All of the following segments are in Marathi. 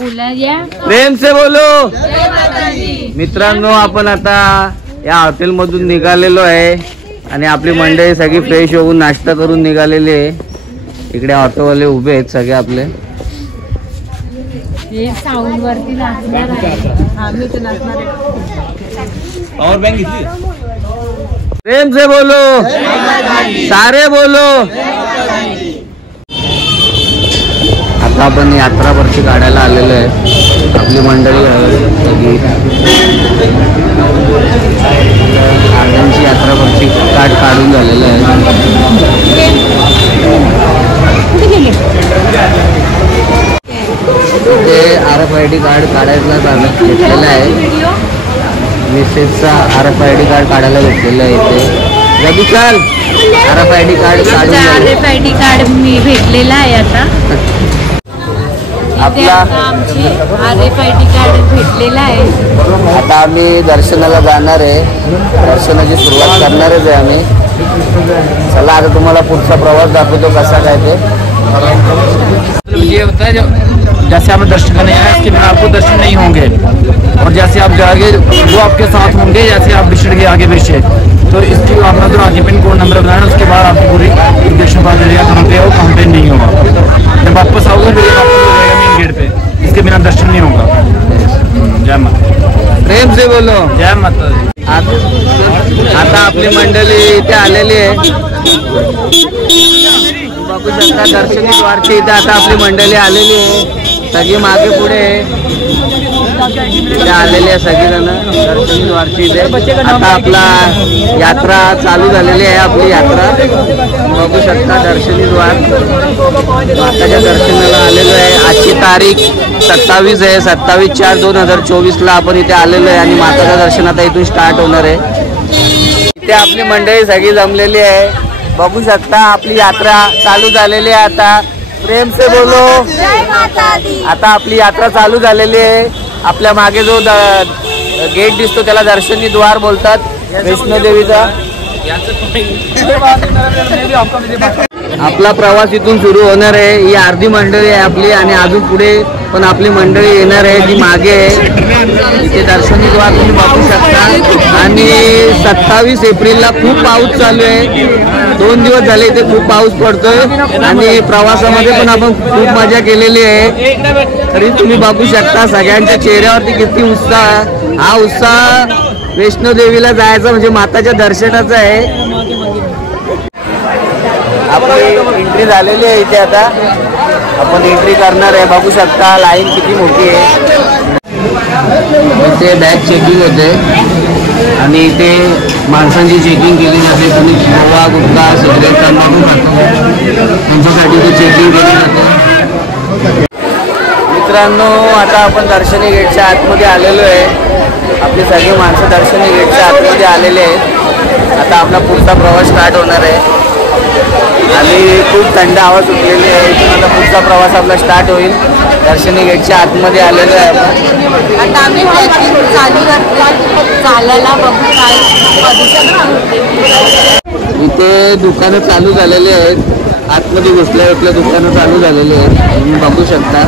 प्रेम से बोलो। मित्रांनो, आपण आता या हॉटेल मधून निघालेलो आहे आणि आपली मंडळी सगळी फ्रेश होऊन नाश्ता करून निघालेली आहे। इकडे ऑटोवाले उभे आहेत सगळे आपले। साऊंड वरती नाचणार आहे। और बँग प्रेम से बोलो, सारे बोलो। आता आपण यात्रा पर्ची काढायला आलेलो आहे। आपली मंडळी सगळी आर्यांची यात्रा पर्ची काढून झालेलं आहे। ते RFID कार्ड काढायला घेतलेलं आहे। मिसेसचा RFID कार्ड काढायला घेतलेलं आहे इथे। रवी चल, RFID कार्ड काढून RFID कार्ड मी भेटलेला आहे आता। आपला आमची RFID कार्ड भेटलेला आहे। आता आम्ही दर्शनाला जाणार आहे। दर्शनाची सुरुवात करणारच आहे आम्ही। चला आता तुम्हाला पुढचा प्रवास दाखवतो कसा काय ते। ये होता है जैसे आप दर्शन करने आए इसके बिना आपको दर्शन नहीं होंगे, और जैसे आप जाओगे वो आपके साथ होंगे। जैसे आप बिछड़ के आगे पीछे, तो इसकी आपने तो आगे पिन कोड नंबर बनाना, उसके बाद आपकी पूरी दर्शन पा जाएगा कहाँ पे हो कहाँ पे नहीं होगा। जब वापस आओगे फिर वापस हो जाएगा मेन गेट पे, इसके बिना दर्शन नहीं होगा। जय माता। प्रेम से बोलो जय माता। आता आपली मंडळी इथे आलेली आहे। बघू शकता दर्शनी द्वारची इथे आता आपली मंडळी आलेली आहे। सगळी मागे पुढे आलेली आहे सगळीजण दर्शनी द्वारची इथे। आता आपला यात्रा चालू झालेली आहे। आपली यात्रा बघू शकता दर्शनी द्वार माताच्या दर्शनाला आलेलो आहे। आजची तारीख 27 आहे, 27/4/2024 आपण इथे आलेलो आहे आणि माताचं दर्शन आता इथून स्टार्ट होणार आहे। इथे आपली मंडळी सगळी जमलेली आहे। बघू शकता आपली यात्रा चालू झालेली आहे आता। प्रेम से बोलो। आता आपली यात्रा चालू झालेली आहे। आपल्या मागे जो गेट दिसतो त्याला दर्शनी द्वार बोलतात, वैष्णोदेवीचा। आपला प्रवास इथून सुरू होणार आहे। ही अर्धी मंडळी आहे आपली आणि अजून पुढे पण आपली मंडळी येणार आहे जी मागे आहे। इथे दर्शनी द्वार तुम्ही बघू शकता। आणि 27 एप्रिलला खूप पाऊस चालू आहे। 2 दिवस झाले इथे खूप पाऊस पडतोय आणि प्रवासामध्ये पण आपण खूप मजा केलेली आहे। तरी तुम्ही बघू शकता सगळ्यांच्या चेहऱ्यावरती किती उत्साह। हा उत्साह वैष्णोदेवीला जायचा म्हणजे माताच्या दर्शनाचा आहे। आपली एंट्री झालेली आहे इथे। आता आपण एंट्री करणार आहे। बघू शकता लाईन किती मोठी आहे। इथे बॅग चेकिंग होते आणि इथे माणसांची चेकिंग केली जाते। कोणी गोवा गुटखा सिगरेट तंबाखू खातो त्यांच्यासाठी इथे चेकिंग केली जाते। मित्रांनो, आता आपण दर्शनी गेटच्या आतमध्ये आलेलो आहे। आपली सगळी माणसं दर्शनी गेटच्या आतमध्ये आलेले आहेत। आता आपला पुढचा प्रवास स्टार्ट होणार आहे आणि खूप थंड हवा सुटलेली आहे। इथून आता पुढचा प्रवास आपला स्टार्ट होईल। दर्शनी गेटच्या आतमध्ये आलेलो आहे आपण। आता आम्ही चालू करतो चालायला। बघू काय इथे दुकानं चालू झालेली आहेत। आतमध्ये घुसल्या दुकानं चालू झालेली आहेत तुम्ही बघू शकता।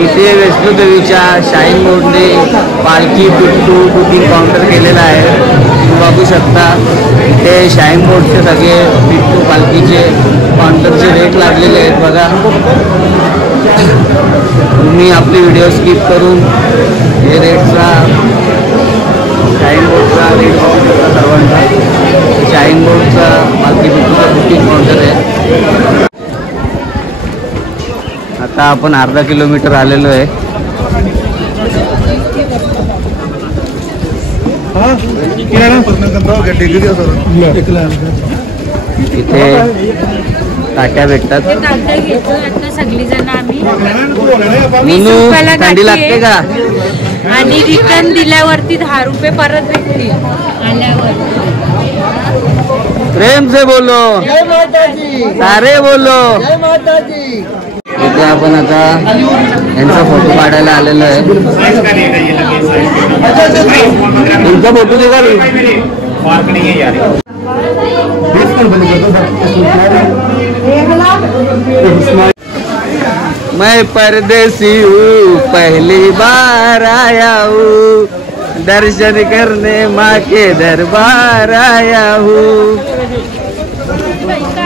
इथे वैष्णोदेवीच्या शाईन बोर्डने पालखी पिट्टू बुकिंग काउंटर केलेला आहे। तुम्ही बघू शकता इथे शाईन बोर्डचे सगळे पिट्टू पालखीचे काउंटरचे रेट लागलेले आहेत बघा। तुम्ही आपली व्हिडिओ स्किप करून हे रेटचा शाईन बोर्डचा रेट बघू शकता सर्वांचा। शाईन बोर्डचा पालखी पिट्टूचा बुकिंग काउंटर आहे। आता आपण अर्धा किलोमीटर आलेलो आहे। इथे टाक्या भेटतात। सगळी जण आम्ही थंडी लागते का? आणि रिटर्न दिल्यावरती 10 रुपये परत भेटतील आल्यावर. प्रेम से बोलो, जय माता दी, सारे बोलो. जय माता दी. इथे आपण आता यांचा फोटो काढायला आलेलो आहे. तुमचा फोटो दिला मैं परदेसी हूँ, पहली बार आया हूँ, दर्शन करने माँ के दरबार आया हूँ.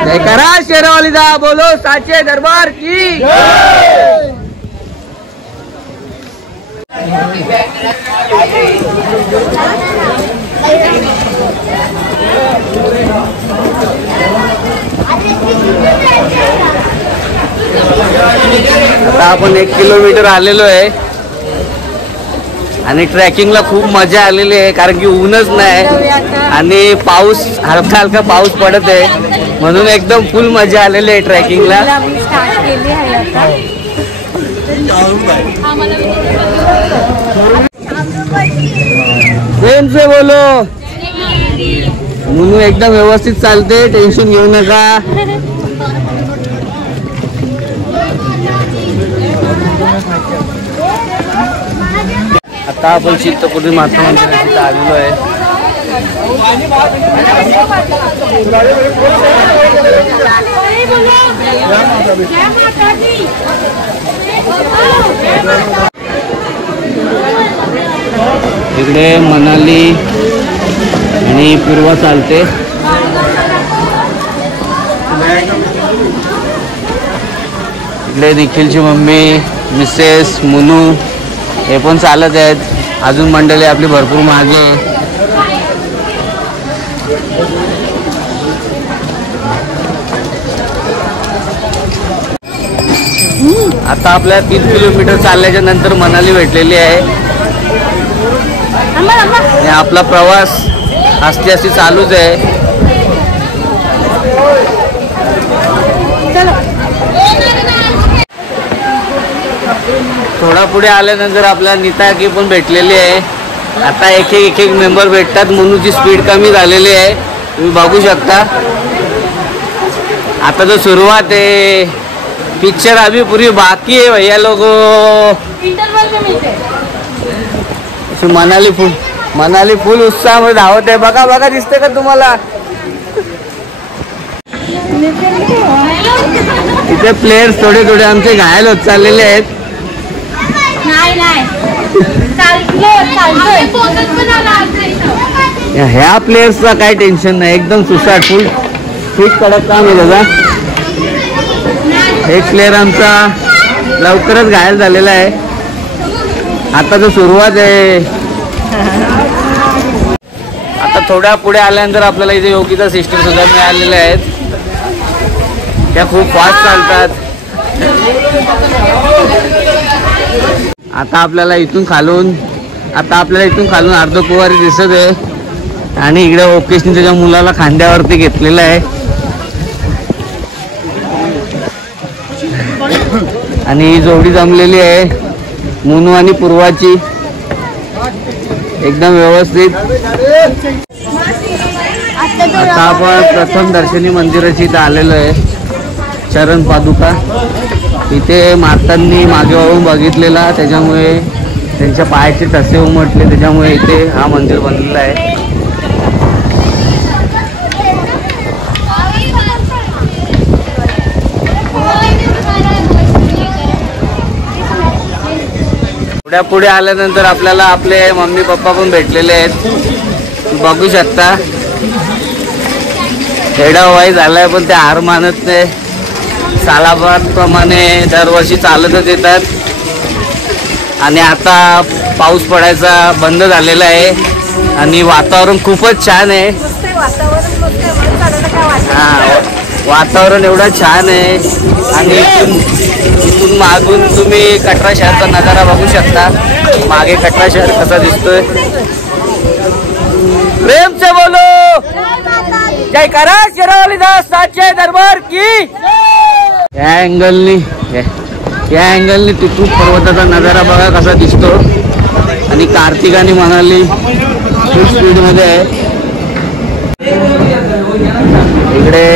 जयकारा शेरवाली दा बोलो, साचे दरबार की. आता आपण 1 किलोमीटर आलेलो आहे आणि ट्रॅकिंगला खूप मजा आलेली आहे, कारण की ऊनच नाही आणि पाऊस हलका हलका पाऊस पडत आहे, म्हणून एकदम फुल मजा आलेली आहे ट्रॅकिंगला. प्रेम से बोलो. म्हणून एकदम व्यवस्थित चालते, टेन्शन घेऊ नका. आता आपण चित्तपुरी माता मंदिरात आलेलो आहे. इकडे मनाली आणि पूर्वा चालते. इकडे निखिलची मम्मी, मिसेस, मुनू हे पण चालत आहेत. अजून मंडळी आपली भरपूर मागे. आता आपल्या 3 किलोमीटर चालल्याच्या नंतर मनाली भेटलेली आहे आणि आपला प्रवास आस्ते आस्ते चालूच आहे. थोडा पुढे आल्यानंतर आपल्याला नीताकी पण भेटलेली आहे. आता एक एक मेंबर भेटतात. मनूची स्पीड कमी झालेली आहे, तुम्ही बघू शकता. आता तो सुरुवात आहे, पिक्चर अभी पूरी बाकी है भैया लोगों. मनाली फुल उत्साहामध्ये धावत आहे. बघा बघा, दिसते का तुम्हाला? इथे प्लेयर्स थोडे थोडे आमचे घायल होत चाललेले आहेत. ह्या प्लेयर्सचा काही टेन्शन नाही, एकदम सुसाट, फुल फिट कडक काम आहे त्याचा. एक प्लेयर आमचा लवकरच घायल झालेला आहे. आता तो सुरुवात आहे. आता थोड्या पुढे आल्यानंतर आपल्याला इथे योगिता सिस्टर सुद्धा मिळालेल्या आहेत. त्या खूप फास्ट चालतात. आता आपल्याला इथून खालून अर्धकुवारी दिसत आहे आणि इकडे ओकेशने त्याच्या मुलाला खांद्यावरती घेतलेलं आहे आणि ही जोडी जमलेली आहे मुनू आणि पूर्वाची, एकदम व्यवस्थित. आता आपण प्रथम दर्शनी मंदिराची इथं आलेलो आहे. चरण पादुका इथे मातांनी मागे वळून बघितलेला, त्याच्यामुळे त्यांच्या पायाचे ठसे उमटले, त्याच्यामुळे इथे हा मंदिर बनलेला आहे. पुढे आल्यानंतर आपल्याला आपले मम्मी पप्पा पण भेटलेले आहेत, बघू शकता. खेडा वाई झालाय पण ते हार मानत नाही. सालाबादप्रमाणे दरवर्षी चालतच येतात आणि आता पाऊस पडायचा बंद झालेला आहे आणि वातावरण खूपच छान आहे. हा, वातावरण एवढं छान आहे आणि इथून मागून तुम्ही कटरा शहरचा नजारा बघू शकता. मागे कटरा शहर कसा दिसतोय. प्रेम से बोलो, जयकारा शेरावाली दास साचे दरबार की. या अँगलनी तिथून पर्वताचा नजारा बघा कसा दिसतो आणि कार्तिक आणि मनाली फुल स्पीडमध्ये आहे. इकडे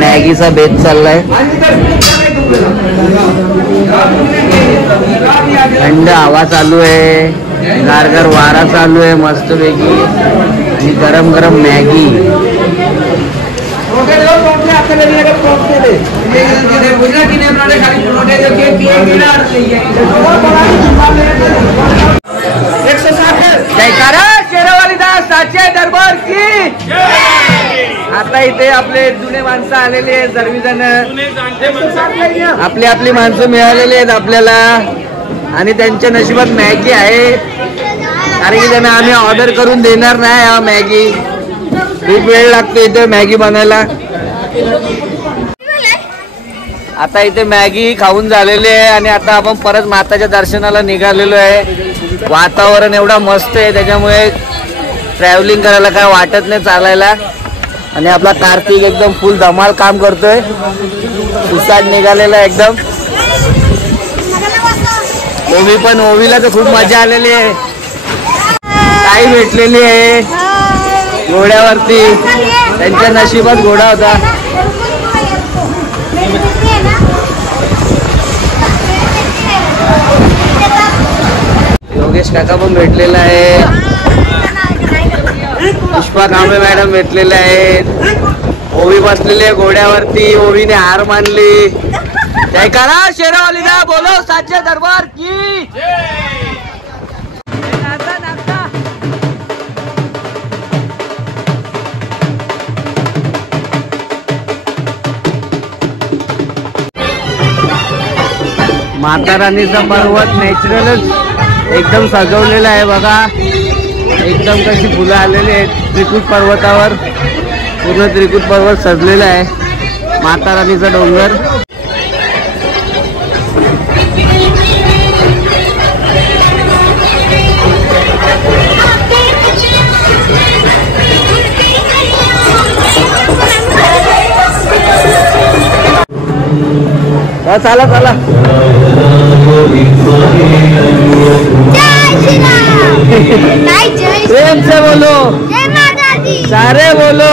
मॅगीचा बेत चाललाय. थंड हवा चालू आहे, गारगार वारा चालू आहे मस्तपैकी आणि गरम गरम मॅगी. दरबार की आता इथे आपले जुने माणसं आलेले आहेत, सर्वजण आपली आपली माणसं मिळालेली आहेत आपल्याला आणि त्यांच्या नशिबात मॅगी आहे. कारण की त्यांना आम्ही ऑर्डर करून देणार नाही हा मॅगी. खूप वेळ लागतो इथे मॅगी बनायला. आता इथे मॅगी खाऊन झालेली आहे आणि आता आपण परत माताच्या दर्शनाला निघालेलो आहे. वातावरण एवढा मस्त आहे त्याच्यामुळे ट्रॅव्हलिंग करायला काय वाटत नाही चालायला. आणि आपला कार्तिक एकदम फुल धमाल काम करतोय, सुसाट निघालेला एकदम. ओवी पण, ओवीला तर खूप मजा आलेली आहे. ताई भेटलेली आहे घोड्यावरती, त्यांच्या नशिबात घोडा होता. योगेश काका पण भेटलेला आहे, पुष्पा कांबळे मॅडम भेटलेले आहेत. ओवी बसलेली आहे घोड्यावरती, ओवीने हार मानली. जयकारा शेरावालीदा बोलो साचे दरबार की. माता राणीचा पर्वत नॅचरलच एकदम सजवलेला आहे बघा. एकदम कशी फुलं आलेली आहेत. त्रिकूट पर्वतावर पूर्ण त्रिकूट पर्वत सजलेला आहे. माता राणीचा डोंगर. चला चला प्रेम से बोलो, जय माता दी, सारे बोलो.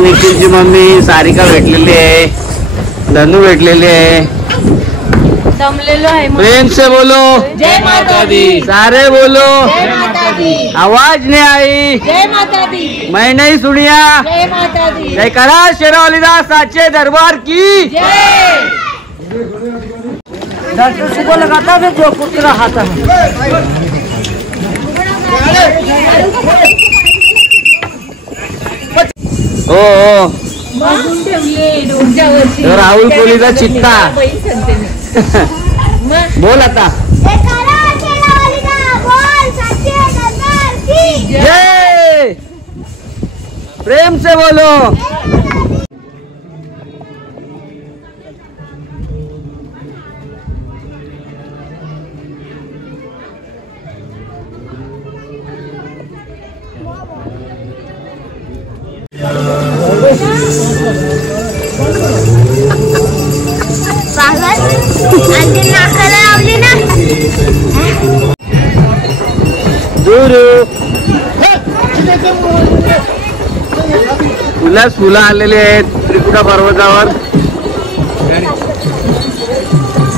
निखिलची मम्मी सारिका भेटलेली आहे, धनू भेटलेली आहे. दमलेलो आहे. प्रेम से बोलो, जय माता दी, सारे बोलो, जय माता दी. आवाज नहीं आई, जय माता दी, मैं नहीं सुनिया. जय माता दी, जयकारा शेरावालीदा साचे दरबार की जय. डॉक्टर सुबह लगाता है जो कुत्ता खाता है. हो हो. बघून ठेवले डोक्यावरती. राहुल कोहलीचा चित्ता. बोल आता. जय. प्रेम से बोलो. फुलं आलेले आहेत त्रिकुटा पर्वतावर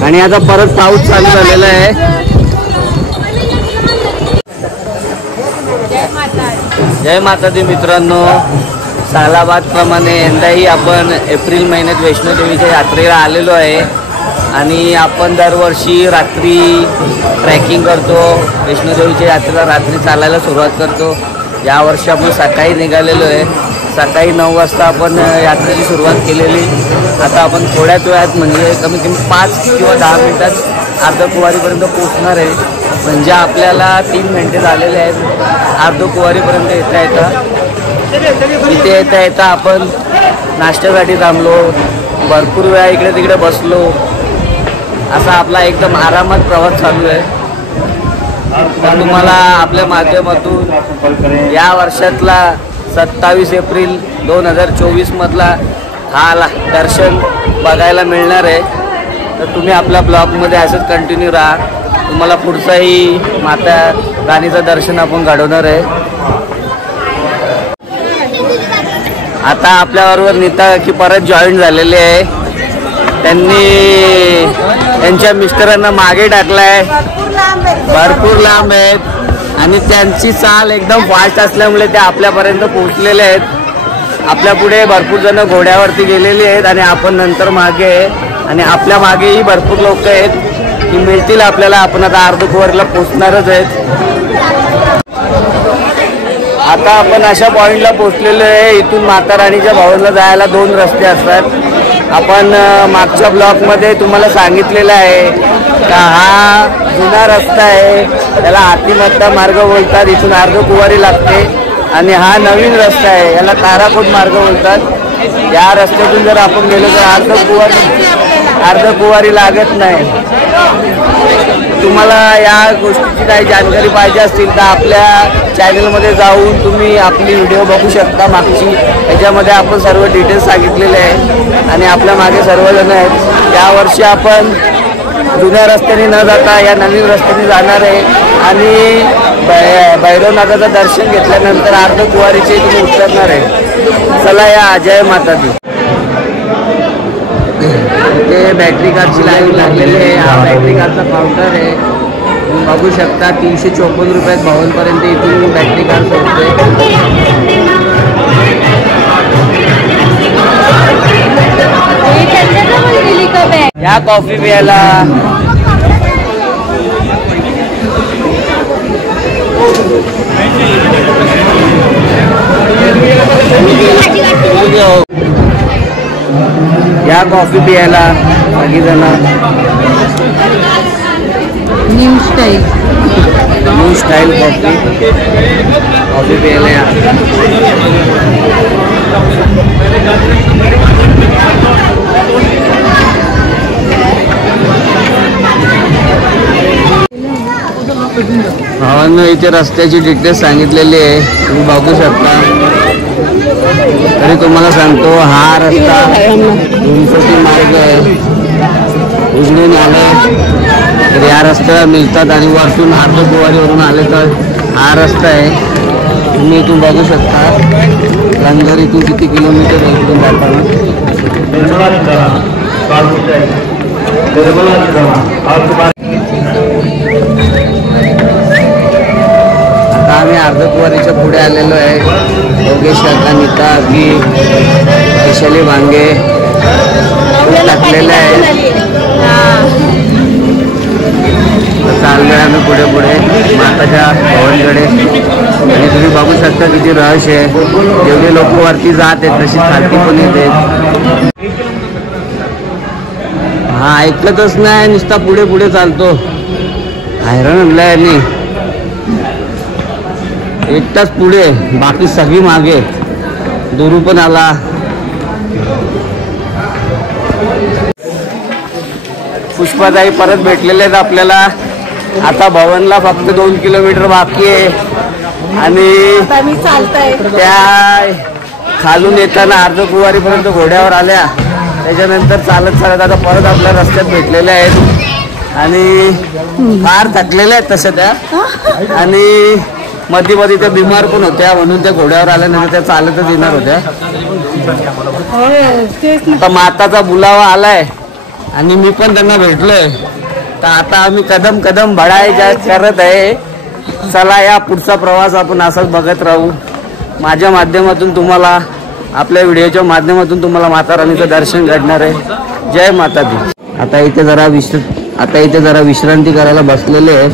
आणि आता परत पाऊस चालू झालेला आहे. जय माता दी मित्रांनो. सालाबाद प्रमाणे यंदाही आपण एप्रिल महिन्यात वैष्णोदेवीच्या यात्रेला आलेलो आहे आणि आपण दरवर्षी रात्री ट्रॅकिंग करतो. वैष्णोदेवीच्या यात्रेला रात्री चालायला सुरुवात करतो. यावर्षी आपण सकाळी निघालेलो आहे. सकाळी 9 वाजता आपण यात्रेची सुरुवात केलेली. आता आपण थोड्याच वेळात म्हणजे कमीत कमी 5 किंवा 10 मिनिटात अर्धकुवारीपर्यंत पोहोचणार आहे. म्हणजे आपल्याला 3 घंटे झालेले आहेत अर्धकुवारीपर्यंत येता येता. इथे येता येता आपण नाश्त्यासाठी थांबलो, भरपूर वेळा इकडे तिकडे बसलो. असा आपला एकदम आरामात प्रवास चालू आहे. तर तुम्हाला आपल्या माध्यमातून या वर्षातला 27 एप्रिल 2024 मधला हा दर्शन बघायला मिळणार आहे. तर तुम्ही आपल्या ब्लॉगमध्ये असंच कंटिन्यू राहा. तुम्हाला पुढचाही माता राणीचं दर्शन आपण घडवणार आहे. आता आपल्याबरोबर नीता की परत जॉईन झालेली आहे. त्यांनी त्यांच्या मिस्टरांना मागे टाकलाय. भरपूर लांब आहेत आणि त्यांची चाल एकदम फास्ट असल्यामुळे ते आपल्यापर्यंत पोहोचलेले आहेत. आपल्या पुढे भरपूर जण घोड्यावरती गेलेली आहेत आणि आपण नंतर मागे आहे आणि आपल्या मागेही भरपूर लोक आहेत की मिळतील आपल्याला. आपण आता अर्धकुवारीला पोहोचणारच आहेत. आता आपण अशा पॉईंटला पोहोचलेलो आहे. इथून माता राणीच्या भवनला जायला 2 रस्ते असतात. आपण मागच्या ब्लॉकमध्ये तुम्हाला सांगितलेलं आहे का हा जुना रस्ता आहे, त्याला हातीमत्ता मार्ग बोलतात. इथून अर्धकुवारी लागते आणि हा नवीन रस्ता आहे, याला ताराकोट मार्ग बोलतात. या रस्त्यातून जर आपण गेलो तर अर्धकुवारी लागत नाही. तुम्हाला या गोष्टीची काही जानकारी पाहिजे असतील तर आपल्या चॅनलमध्ये जाऊन तुम्ही आपली व्हिडिओ बघू शकता मागची. याच्यामध्ये आपण सर्व डिटेल्स सांगितलेले आहे आणि आपल्या मागे सर्वजण आहेत. यावर्षी आपण जुन्या रस्त्याने न जाता या नवीन रस्त्याने जाणार आहे आणि भैरवनाथाचं दर्शन घेतल्यानंतर अर्धकुवारीचे तुम्ही उतरणार आहे. चला या. जय माता दी. ते बॅटरी कारची लाईन लागलेली आहे. हा बॅटरी कारचा काउंटर आहे. तुम्ही बघू शकता 354 रुपयात भवनपर्यंत इथून बॅटरी कार सोडते. या कॉफी प्यायला. या कॉफी प्यायला सगळीजण. न्यू स्टाईल कॉफी प्यायला या. भावांनो इथे रस्त्याची डिटेल्स सांगितलेली आहे, तुम्ही बघू शकता. तरी तुम्हाला सांगतो हा रस्ता गणपती मार्ग आहे. उजळून आले तर या रस्त्याला मिळतात आणि वरतून अर्धकुवारीवरून आले तर हा रस्ता आहे. तुम्ही इथून बघू शकता. लंगर इथून किती किलोमीटर आहे इथून जाताना. आता आम्ही अर्धकुवारीच्या पुढे आलेलो आहे. योगेश काका, नीता की वैशाली वांगे टाकलेलं आहे. चाललोय आम्ही पुढे माताच्या भवनकडे आणि तुम्ही बघू शकता किती रश आहे. जेवढे लोक वरती जात आहेत तशी खालती पण येते. हा ऐकतच नाही, नुसता पुढे चालतो. हैराण आणलाय यांनी. एकटाच पुढे, बाकी सगळी मागे. दुरू पण आला. पुष्पाताई परत भेटलेले आहेत आपल्याला. आता भवनला फक्त 2 किलोमीटर बाकी आहे आणि त्या खालून येताना अर्धकुवारीपर्यंत घोड्यावर आल्या. त्याच्यानंतर चालत आता परत आपल्या रस्त्यात भेटलेल्या आहेत आणि फार थकलेल्या आहेत तसं त्या. आणि मध्ये त्या बिमार पण होत्या म्हणून त्या घोड्यावर आल्यानंतर त्या चालतच येणार होत्या. आता माताचा बुलावा आलाय आणि मी पण त्यांना भेटलोय. तर आता आम्ही कदम बढाई करत आहे. चला या पुढचा प्रवास आपण असाच बघत राहू. माझ्या माध्यमातून तुम्हाला, आपल्या व्हिडिओच्या माध्यमातून तुम्हाला माता राणीचं दर्शन घडणार आहे. जय माता दी. आता इथे जरा विश्रांती करायला बसलेले आहे.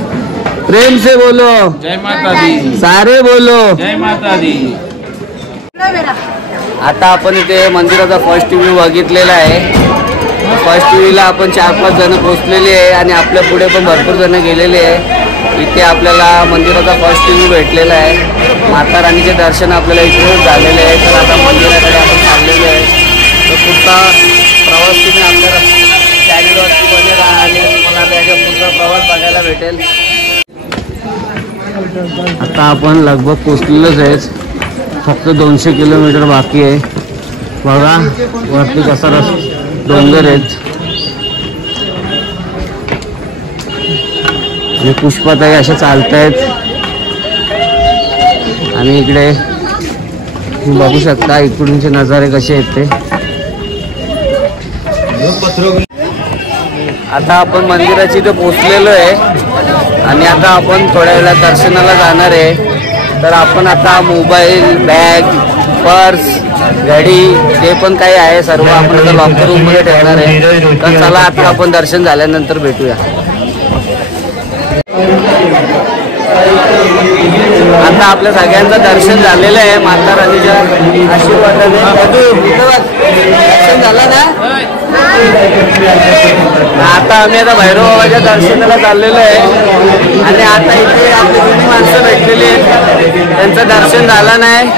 प्रेम से बोलो जय माता दी. सारे बोलो जय माता दी. आता आपण इथे मंदिराचा फर्स्ट व्ह्यू बघितलेला आहे. फर्स्ट व्ह्यूला आपण 4-5 जण पोहोचलेले आहे आणि आपल्या पुढे पण भरपूर जण गेलेले आहे. इथे आपल्याला मंदिराचा फर्स्ट व्ह्यू भेटलेला आहे. माता राणीचे दर्शन आपल्याला इथूनच झालेले आहे. तर आता मंदिराकडे आपण चाललेलो आहे. तर पुढचा प्रवास तुम्ही आपल्या चॅनलवरती बने राहा आणि तुम्हाला त्याच्या पुढचा प्रवास बघायला भेटेल. आता आपण लगभग पोचलेलोच आहे. फक्त 200 किलोमीटर बाकी आहे. बघा वरती कसा डोंगर आहेत आणि पुष्पताई अशा चालतायत आणि इकडे तुम्ही बघू शकता इकडूनचे नजारे कसे आहेत ते. आता आपण मंदिराची इथे पोचलेलो आहे आणि आता आपण थोड्या वेळात दर्शनाला जाणार आहे. तर आपण आता मोबाईल, बॅग, पर्स, घडी जे पण काही आहे सर्व आपण आता लॉकर रूम मध्ये ठेवणार आहे. तर चला आता आपण दर्शन झाल्यानंतर भेटूया. आता आपल्या सगळ्यांचं दर्शन झालेलं आहे माता राणीच्या आशीर्वादाने. दर्शन झालं ना. आता आम्ही आता भैरव बाबाच्या दर्शनाला चाललेलो आहे आणि आता इथे आपली जुनी माणसं भेटलेली आहेत, त्यांचं दर्शन झालं नाही,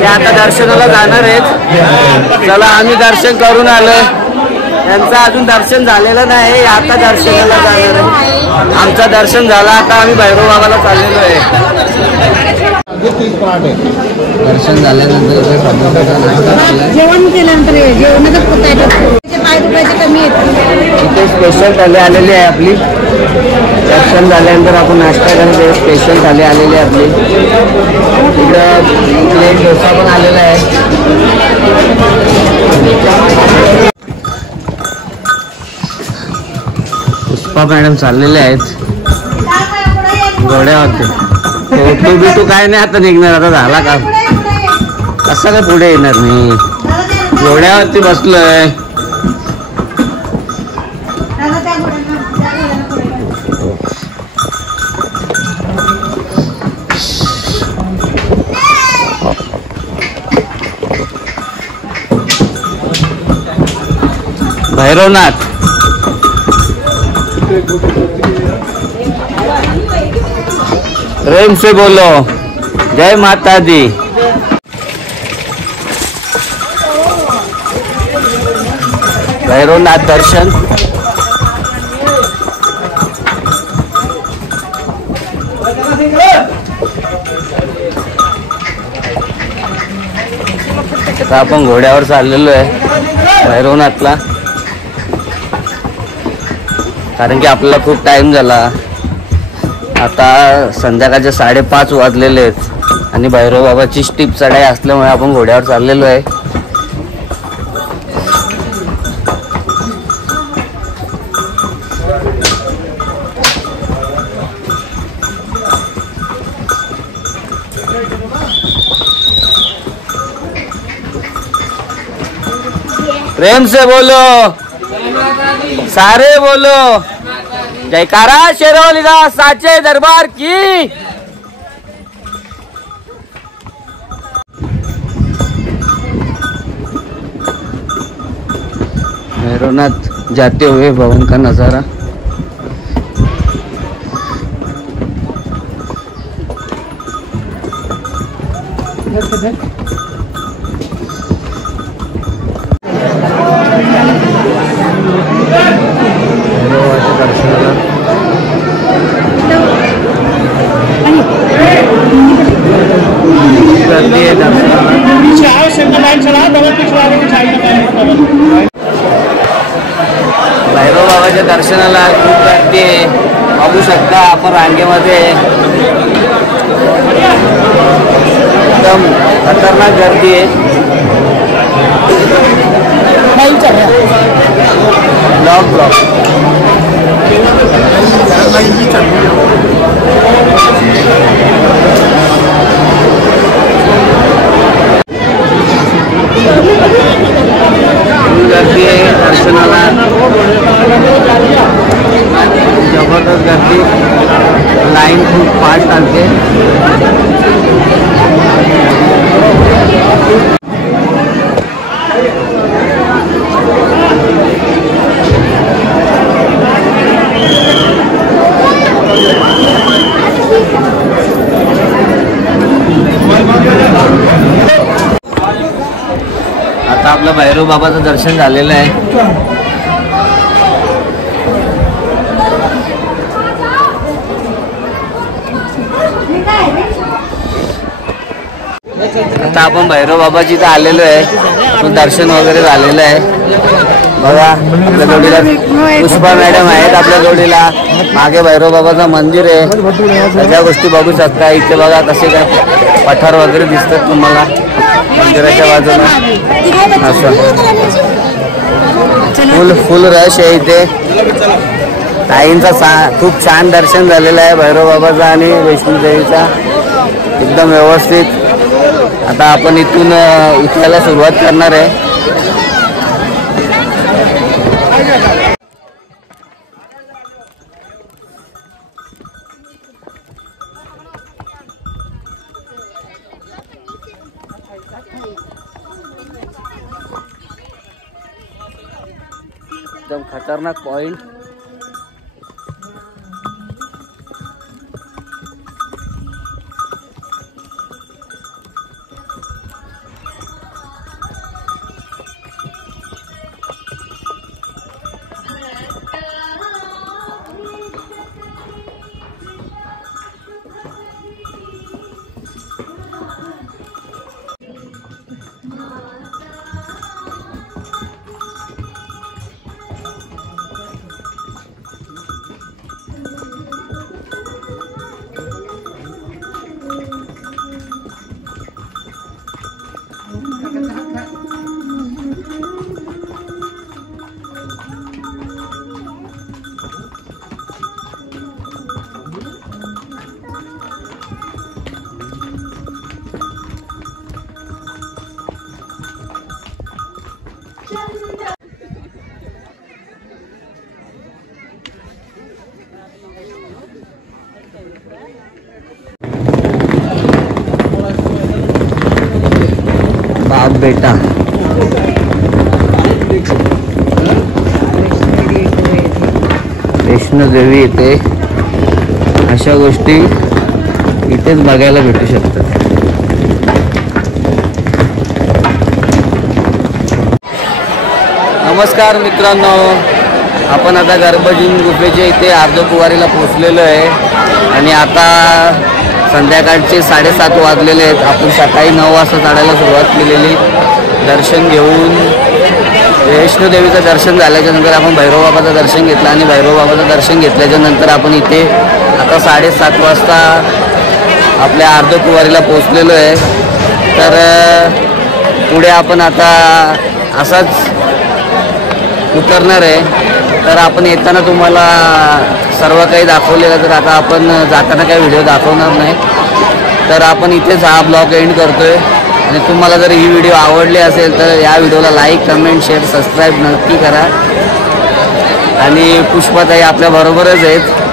ते आता दर्शनाला जाणार आहेत. चला आम्ही दर्शन करून आलोय, त्यांचं अजून दर्शन झालेलं नाही, आता दर्शनाला जाणार आहे. आमचं दर्शन झालं, आता आम्ही भैरव बाबाला चाललेलो आहे. दर्शन झाल्यानंतर जेवण केल्यानंतर जेवणाचं कमी येते. इथे स्पेशल थाली आलेली आहे आपली. दर्शन झाल्यानंतर आपण नाश्ता करायला स्पेशल थाली आलेली आहे आपली. इकडं प्लेट डोसा पण आलेला आहे. पुष्पा मॅडम चाललेले आहेत घोड्यावरती. फोटो बिटू काय नाही आता निघणार, आता झाला का कसं काय पुढे येणार नाही. घोड्यावरती बसलोय. भैरवनाथ प्रेम से बोलो जय माता दी. भैरवनाथ दर्शन. आता आपण घोड्यावर चाललेलो आहे भैरवनाथला, कारण की आपल्याला खूप टाइम झाला. आता संध्याकाळचे 5:30 वाजलेले आहेत आणि भैरव बाबाची स्टीप चढाई असल्यामुळे आपण घोड्यावर चाललेलो आहे. प्रेम से बोलो, सारे बोलो जयकारा शेरवालीदास साचे दरबार की. भैरवनाथ जाते हुए भवन का नजारा. भैरव बाबाच्या दर्शनाला खूप गर्दी आहे, बघू शकता आपण रांगेमध्ये. एकदम खतरनाक गर्दी आहे. ब्लॉक गर्दी आहे दर्शनाला, जबरदस्त गर्दी. लाईन खूप फास्ट चालते. आता आपलं भैरव बाबाचं दर्शन झालेलं आहे. आता आपण भैरव बाबाची इथं आलेलो आहे. दर्शन वगैरे झालेलं आहे. बघा आपल्या जोडीला पुष्पा मॅडम आहेत, आपल्या जोडीला मागे भैरव बाबाचं मंदिर आहे, सगळ्या गोष्टी बघू शकता. इथे बघा कसे काय पठार वगैरे दिसतात तुम्हाला मंदिराच्या बाजूला. असं फुल रश आहे इथे. ताईंचा खूप छान दर्शन झालेलं आहे भैरव बाबाचा आणि वैष्णोदेवीचा, एकदम व्यवस्थित. आता आपण इथून उतरायला सुरुवात करणार आहे. एकदम खतरनाक पॉइंट. बाप बेटा वैष्णोदेवी येते, अशा गोष्टी इथेच बघायला भेटू शकतात. नमस्कार मित्रांनो, आपण आता गर्भजिन गुफेच्या इथे अर्धकुवारीला पोहोचलेलो आहे आणि आता संध्याकाळचे 7:30 वाजलेले आहेत. आपण सकाळी 9 वाजता चढायला सुरुवात केलेली. दर्शन घेऊन वैष्णोदेवीचं दर्शन झाल्याच्या नंतर आपण भैरवबाबाचं दर्शन घेतलं आणि भैरवबाबाचं दर्शन घेतल्याच्या नंतर आपण इथे आता 7:30 वाजता आपल्या अर्धकुवारीला पोहोचलेलो आहे. तर पुढे आपण आता असाच उतरणार आहे. तर आपण येताना तुम्हाला सर्व काही दाखवलेलं, तर आता आपण जाताना काही व्हिडिओ दाखवणार नाही. तर आपण इथेच हा ब्लॉग एंड करतोय. आणि तुम्हाला जर ही व्हिडिओ आवडली असेल तर या व्हिडिओला लाईक, कमेंट, शेअर, सबस्क्राईब नक्की करा. आणि पुष्पाताई आपल्या बरोबरच आहेत.